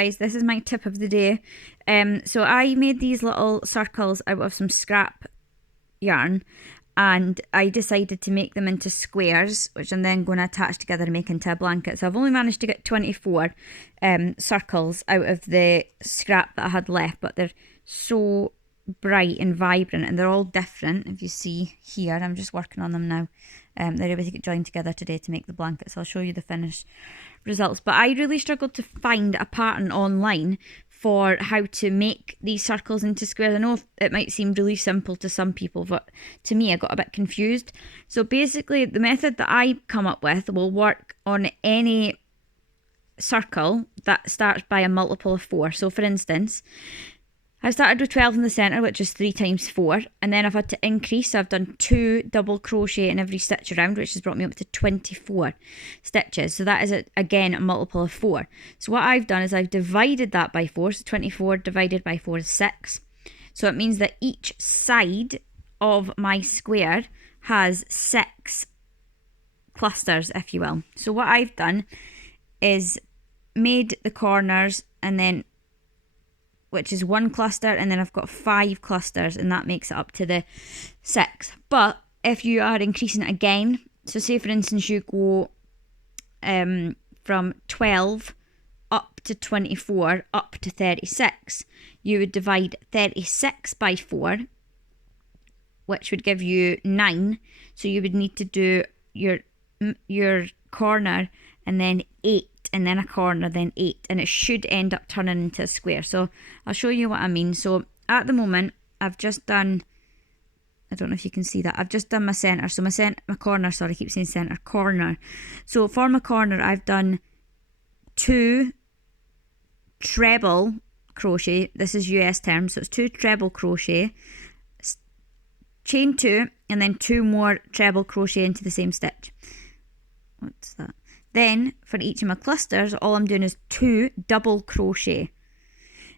Guys, this is my tip of the day. So I made these little circles out of some scrap yarn, and I decided to make them into squares, which I'm then going to attach together and make into a blanket. So I've only managed to get 24 circles out of the scrap that I had left, but they're so bright and vibrant, and they're all different. If you see here, I'm just working on them now. They're able to get joined together today to make the blanket, so I'll show you the finished results. But I really struggled to find a pattern online for how to make these circles into squares. I know it might seem really simple to some people, but to me I got a bit confused. So basically the method that I come up with will work on any circle that starts by a multiple of 4. So for instance, I started with 12 in the centre, which is 3 times 4, and then I've had to increase. So I've done 2 double crochet in every stitch around, which has brought me up to 24 stitches. So that is, again, a multiple of 4. So what I've done is I've divided that by 4. So 24 divided by 4 is 6. So it means that each side of my square has 6 clusters, if you will. So what I've done is made the corners, and then which is 1 cluster, and then I've got 5 clusters, and that makes it up to the 6. But if you are increasing it again, so say for instance you go from 12 up to 24 up to 36, you would divide 36 by 4, which would give you 9. So you would need to do your corner and then 8, and then a corner, then 8, and it should end up turning into a square. So I'll show you what I mean. So at the moment I've just done, I don't know if you can see that, I've just done my centre. So my corner, sorry, I keep saying centre, corner. So for my corner I've done 2 treble crochet. This is US terms, so it's 2 treble crochet, chain 2, and then 2 more treble crochet into the same stitch. What's that? Then for each of my clusters, all I'm doing is 2 double crochet,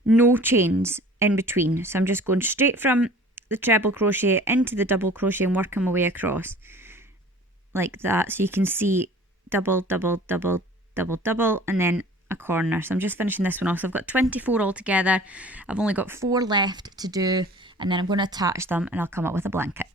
no chains in between. So I'm just going straight from the treble crochet into the double crochet and working my way across like that. So you can see double, double, double, double, double, and then a corner. So I'm just finishing this one off. So I've got 24 altogether. I've only got 4 left to do, and then I'm going to attach them and I'll come up with a blanket.